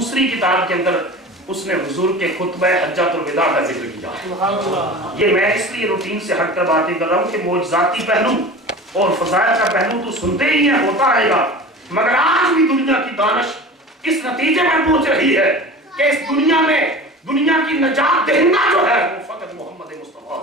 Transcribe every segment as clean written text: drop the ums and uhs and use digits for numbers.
دوسری کتاب کے اندر اس نے حضور کے خطبہ حجۃ الوداع کا ذکر کیا. یہ میں اس لیے روٹین سے ہٹ کر باتیں کر رہا ہوں کہ معجزاتی پہلو اور فضائل کا پہلو تو سنتے ہی ہیں، ہوتا رہے گا، مگر آج بھی دنیا کی دانش اس نتیجے پر پہنچ رہی ہے کہ اس دنیا میں دنیا کی نجات دہندہ جو ہے وہ فقط محمد مصطفیٰ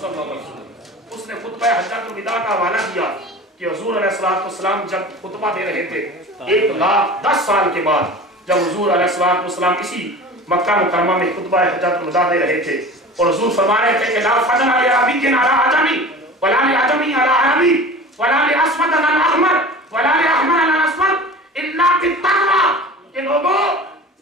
صلی اللہ علیہ وسلم. اس نے خطبہ حجۃ الوداع کا حوالہ دیا کہ حضور علیہ السلام جب خطبہ دے رہے تھے 1,10,000 سال کے بعد، جب حضور علیہ السلام اسی مکہ مکرمہ میں خطبہ حجۃ الوداع دے رہے تھے اور حضور فرما رہے تھے کہ لا فضل علی عربی علی عجمی ولا لعجمی علی عربی ولا لاسود علی احمر ولا لاحمر علی اسود الا بالتقوی، کہ لوگوں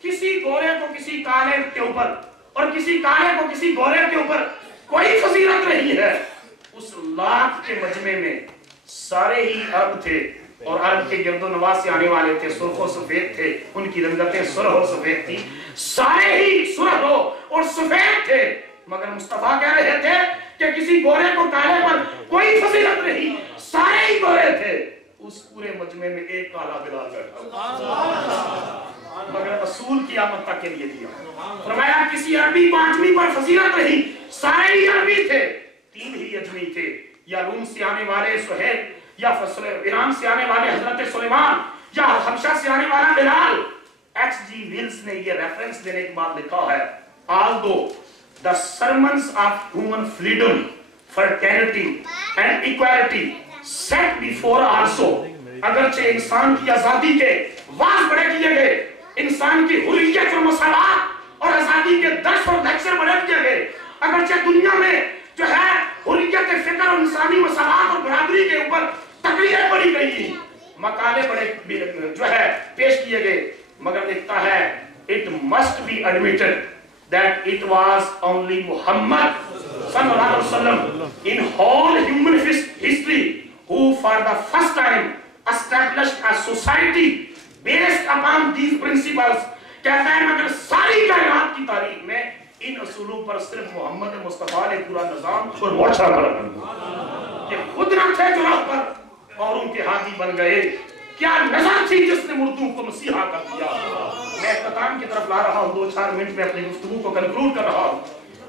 کسی گورے کو کسی کالے کے اوپر اور کسی کالے کو کسی گورے کے اوپر کوئی فضیلت نہیں ہے. اس لاکھ کے مجمع میں سارے ہی عرب تھے اور عرب کے گرد و نواح سے آنے والے تھے، سرخ و سفید تھے، ان کی رنگتیں سرخ و سفید تھی، سارے ہی سرخ اور سفید تھے، مگر مصطفیٰ کہہ رہے تھے کہ کسی گورے کو کالے پر کوئی فضیلت نہیں، سارے ہی گورے تھے. اس پورے مجمع میں ایک کالا بلال بیٹھا مگر رسول کی آمد تک کے لیے دیا. فرمایا کسی عربی کو عجمی پر فضیلت نہیں، سارے ہی عربی تھے، 3 ہی عجمی تھے، یا روم سے آنے والے سہیل، یا ایران سے آنے والے حضرت سلیمان، یا حبشہ سے آنے والا بلال. ایچ جی ویلز نے یہ ریفرنس دینے کے بعد لکھا ہے although the sermons of human freedom, fraternity and equality set before also، اگرچہ انسان کی آزادی کے واز بڑے کیے گئے، انسان کی حریت اور مساوات اور آزادی کے درس اور لیکچر بڑے کیے گئے، اگرچہ دنیا میں جو ہے حریت فکر اور انسانی مساوات اور برابری کے اوپر تقریریں پڑھی گئی، مقالے بڑے جو ہے پیش کیے گئے، مگر لکھتا ہے it must be admitted that it was only Muhammad صلی اللہ علیہ وسلم in whole human history who for the first time established a society based upon these principles. کہتا ہے مگر ساری کائنات کی تاریخ میں ان اصولوں پر صرف محمد مصطفیٰ نے پورا نظام اور معاشرہ کر کہ خود نہ تھے جو راہ پر اور ان کے ہاتھی بن گئے. کیا نظر تھی جس نے مردوں کو مسیحا کر دیا. میں اختتام کی طرف لا رہا ہوں، 2-4 منٹ میں اپنی گفتگو کو کنکلوڈ کر رہا ہوں.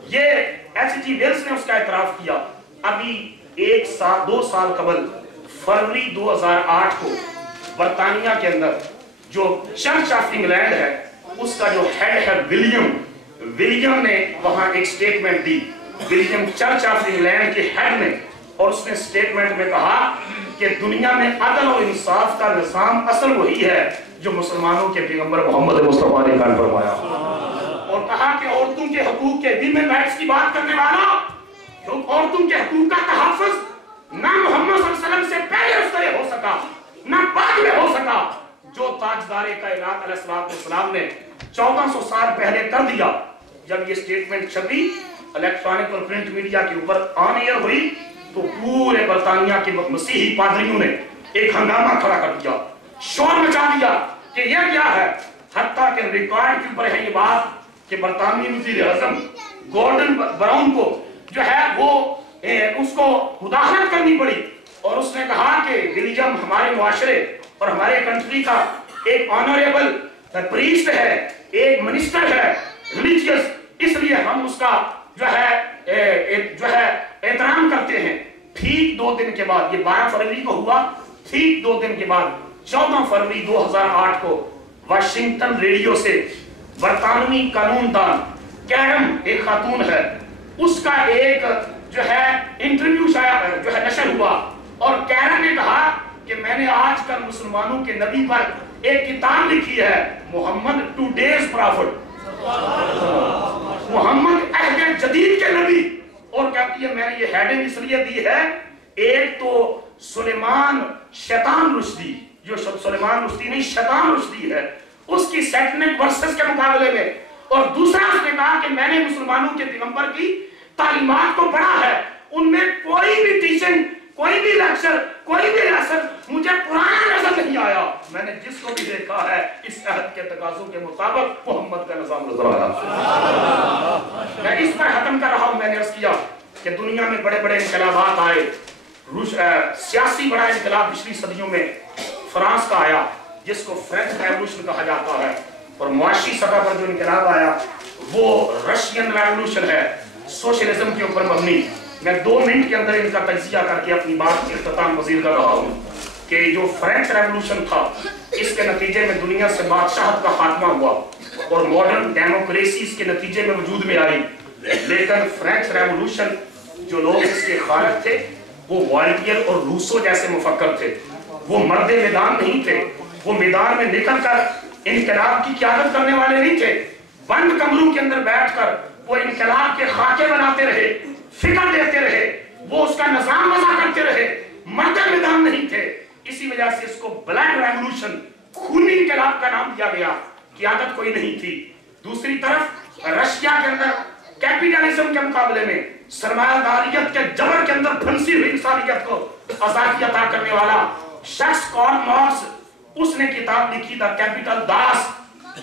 یہ ایچ جی ویلز نے اس کا اعتراف کیا. ابھی 2 سال قبل فروری 2008 کو برطانیہ کے اندر جو چرچ آف انگلینڈ ہے اس کا جو ہیڈ ہے ولیم نے وہاں ایک statement the. William church of England کے ہیڈ نے، اور اس نے سٹیٹمنٹ میں کہا کہ دنیا میں عدل اور انصاف کا نظام اصل وہی ہے جو مسلمانوں کے پیغمبر محمد مصطفیٰ نے قائم فرمایا، اور کہا کہ عورتوں کے حقوق کے ویمن رائٹس کی بات کرنے والا، عورتوں کے حقوق کا تحفظ نہ محمد صلی اللہ علیہ وسلم سے پہلے اس طرح ہو سکا نہ بعد میں ہو سکا جو تاجدار کائنات علیہ السلام نے 1400 سال پہلے کر دیا. جب یہ سٹیٹمنٹ چھپی الیکٹرانک اور پرنٹ میڈیا کے اوپر آن ایئر ہوئی تو پورے برطانیہ کے مسیحی پادریوں نے ایک ہنگامہ کھڑا کر دیا، شور مچا دیا کہ یہ کیا ہے. حتیٰ کہ ریکارڈ کے اوپر ہے یہ بات کہ برطانوی وزیر اعظم گورڈن براؤن کو جو ہے وہ اس کو مداخلت کرنی پڑی، اور اس نے کہا کہ ولیم ہمارے معاشرے اور ہمارے کنٹری کا ایک آنریبل پریسٹ ہے، ایک منسٹر ہے ریلیجیس، اس لیے ہم اس کا جو ہے احترام کرتے ہیں. ٹھیک 2 دن کے بعد، یہ 12 فروری کو ہوا، ٹھیک 2 دن کے بعد 14 فروری 2008 کو واشنگٹن ریڈیو سے برطانوی قانون دان کیرم ایک خاتون ہے، اس کا ایک جو ہے انٹرویو جو ہے نشر ہوا، اور کیرم نے کہا کہ میں نے آج کل مسلمانوں کے نبی پر ایک کتاب لکھی ہے، محمد ٹوڈیز پرافٹ، محمد عہد جدید کے نبی. اور کہتی ہے میں نے یہ ہیڈنگ اس لیے دی ہے، ایک تو سلیمان شیطان رشدی، جو سلیمان رشدی نہیں شیطان رشدی ہے، اس کی سیٹنک ورسز کے مقابلے میں، اور دوسرا اس نے کہا کہ میں نے مسلمانوں کے پیغمبر کی تعلیمات کو پڑھا ہے، ان میں کوئی بھی ٹیچنگ، کوئی بھی لیکچر، کوئی بھی لیسن مجھے پرانا نظر نہیں آیا. میں نے جس کو بھی دیکھا ہے اس عہد کے تقاضوں کے مطابق محمد کا نظام نظر آیا. میں اس پر ختم کر رہا ہوں. میں نے عرض کیا کہ دنیا میں بڑے بڑے انقلابات آئے. سیاسی بڑا انقلاب پچھلی صدیوں میں فرانس کا آیا جس کو فرینچ ریولوشن کہا جاتا ہے. और मुआशी सतह पर जो इनकलाब आया वो रशियन रेवोल्यूशन है, सोशलिज्म के ऊपर मबनी। मैं 2 मिनट के अंदर इनका तजिया करके अपनी बात की इख्तिताम पजीर कर रहा हूँ कि जो फ्रेंच रेवोल्यूशन था, इसके नतीजे में दुनिया से बादशाहत का खात्मा हुआ और मॉडर्न डेमोक्रेसी इसके नतीजे में वजूद में आई। लेकिन फ्रेंच रेवोल्यूशन जो लोग इसके खालक थे वो वॉल्टियर और रूसो जैसे मुफक्कर थे, वो मर्द मैदान नहीं थे, वो मैदान में निकल कर इनकलाब की क़यादत करने वाले नहीं थे। बंद कमरों के अंदर बैठकर वो इनकलाब के खाके बनाते रहे, फिक्र देते रहे, वो उसका निजाम वज़ा करते रहे, मर्द मैदान नहीं थे। इसी वजह से इसको ब्लड रेवोल्यूशन, खूनी इनकलाब का नाम दिया गया, क़यादत कोई नहीं थी। दूसरी तरफ रशिया के अंदर कैपिटलिज्म के मुकाबले में सरमायादारियत के जबर के अंदर फंसी हुई इंसानियत को आजादी अता करने वाला शख्स कार्ल मार्क्स, उसने किताब लिखी द कैपिटल दास।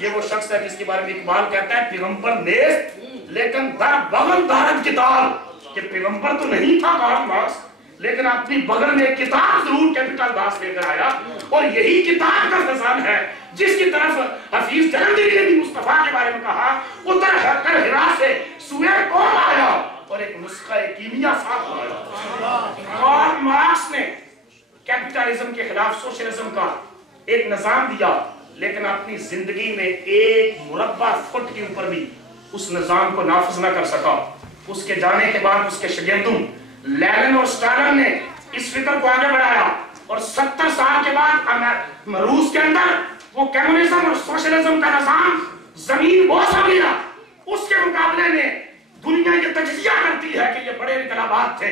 ये वो शख्स है जिसके बारे में इकबाल कहता है पैगंबर नेस्त लेकिन दर बगल धारक किताब, कि पैगंबर तो नहीं था कार्ल मार्क्स, लेकिन अपनी बगल में एक किताब जरूर कैपिटल दास लेकर आया। और यही किताब का फैजान है जिसकी तरफ हफीज जलंधरी ने भी मुस्तफा के बारे में कहा, उतर हकर हिरा से सुए कौन आया और एक नुस्खा कीमिया साथ लाया। कार्ल मार्क्स ने कैपिटलिज्म के खिलाफ सोशलिज्म का एक निजाम दिया, लेकिन अपनी जिंदगी में एक मुरब्बा फुट के ऊपर भी उस निजाम को नाफिज न कर सका। उसके जाने के बाद उसके शागिर्दों लेनिन और स्टालिन ने इस फिक्र को आगे बढ़ाया और 70 साल के बाद रूस के अंदर वो कम्युनिज्म और सोशलिज्म का निजाम जमीन बोस हो गया। उसके मुकाबले में दुनिया ये तजिया करती है कि ये बड़े इनकलाबात थे,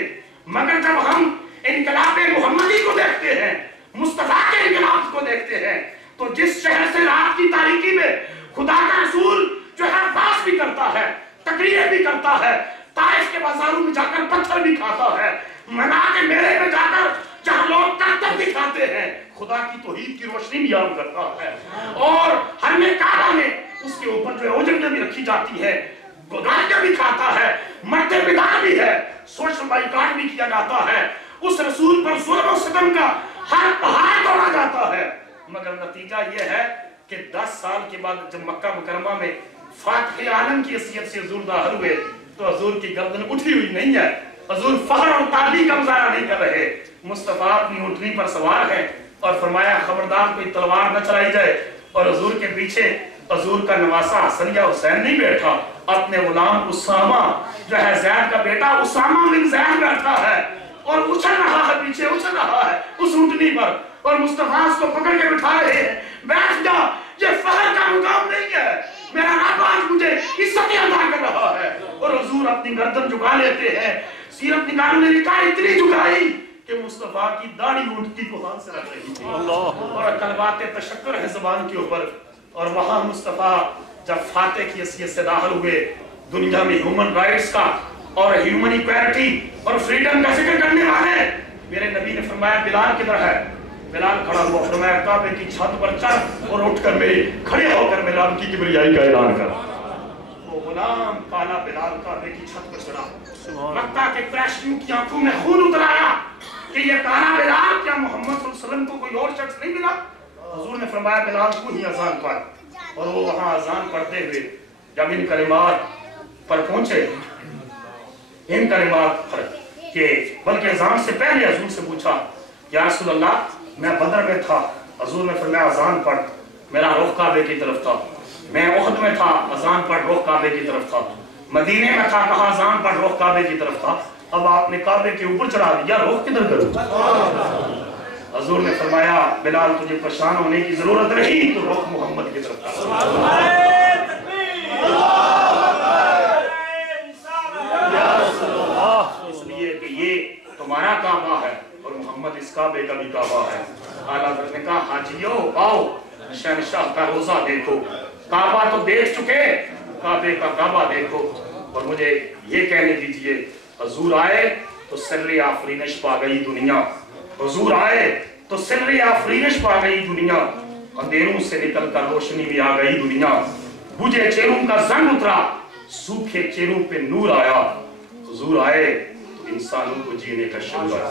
मगर जब हम इनकलाबे मुहम्मदी को देखते हैं, मुस्तफा के इनकलाब को देखते हैं, तो जिस शहर से रात की तारीकी में खुदा का रसूल जो है बास भी करता है, तकरीरें भी करता है, ताइफ के बाजारों में जाकर पत्थर भी खाता है, मना के मेले में जाकर जहां लोग करतब दिखाते हैं, खुदा की तौहीद की रोशनी भी आम करता है। और हर में काबा में उसके ऊपर जो है ओजंडे भी रखी जाती है, गोदारियां भी खाता है, मर्द बिदार भी है, सोशल बाइकाट भी किया जाता है, उस रसूल पर जुल्म और सितम का हर पहाड़ तोड़ा जाता है। मगर नतीजा यह है कि 10 साल के बाद जब मक्का मुकरमा में फातिह आलम की हैसियत से हुजूर दाखिल हुए तो हुजूर की गर्दन उठी हुई नहीं है, हुजूर फख्र और ताली का मुजाहरा नहीं कर रहे। मुस्तफा अपनी ऊँटनी पर सवार है और फरमाया खबरदार कोई तलवार न चलाई जाए। और हुजूर के पीछे हुजूर का नवासा हसन या हुसैन नहीं बैठा, अपने गुलाम उसामा जो है ज़ैद का बेटा उसामा बिन ज़ैद बैठा है और उछल रहा है, पीछे उछल रहा है उस ऊँटनी पर, और मुस्तफा उसको पकड़ के बिठा रहे हैं, बैठ जा, ये फख्र का मुकाम नहीं है, मेरा रब आज मुझे इज्जत अदा कर रहा है। और हुजूर अपनी गर्दन झुका लेते हैं। सीरत निगारों ने लिखा इतनी झुकाई कि मुस्तफा की दाढ़ी ऊँटनी को हाथ से रख रही थी और कलमाते तशक्कुर है ज़बान के ऊपर। और वहाँ मुस्तफा जब फातिह की हैसियत से दाखिल हुए, दुनिया में ह्यूमन राइट्स का और ह्यूमन इक्वालिटी और फ्रीडम का जिक्र करने वाले मेरे नबी ने फरमाया बिलाल किधर है? बिलाल खड़ा हुआ, फरमाया काबे की छत पर चढ़ और उठकर मेरे खड़े होकर मेरे रब की किबरियाई का ऐलान कर। वो गुलाम काला बिलाल काबे की छत पर चढ़ा, मक्का के क्रैशियों की आंखों में खून उतर आया कि ये काला बिलाल क्या मोहम्मद सल्लल्लाहु अलैहि वसल्लम को कोई और शख्स नहीं मिला? हुजूर ने फरमाया बिलाल को ही अजान पढ़। और वो वहां अजान पढ़ते हुए जब इन कलिमात पर पहुंचे, इन कलिमात पर के बल्कि अजान से पहले हुजूर से पूछा या रसूल अल्लाह मैं बदर में था, हुजूर ने फरमाया अजान पढ़, मेरा रुख काबे की तरफ था। मैं उहद में था, अजान पढ़, रुख काबे की तरफ था। मदीने में था, कहा अजान पढ़, रुख काबे की तरफ था। अब आपने काबे के ऊपर चढ़ा दिया, रुख किधर करूं? हुजूर ने फरमाया बिलाल तुझे परेशान होने की जरूरत नहीं, तो रुख मोहम्मद की तरफ इसलिए कि ये तुम्हारा काबा है और मोहम्मद इस काबे का भी काबा है। आला हज़रत ने कहा हाजियो आओ शहंशाह का रोजा देखो, काबा तो देख चुके, काबे का काबा देखो। और मुझे ये कहने दीजिए हुजूर आए तो सिर्रे आफरीनिश पा गई दुनिया, हुजूर आए तो सिर्रे आफरीनिश पा गई दुनिया, अंधेरों से निकलकर रोशनी में आ गई दुनिया। बुझे चेहरों का जंग उतरा, सूखे चेहरों पे नूर आया। हुजूर आए तो इंसानों को जीने का शौक आया।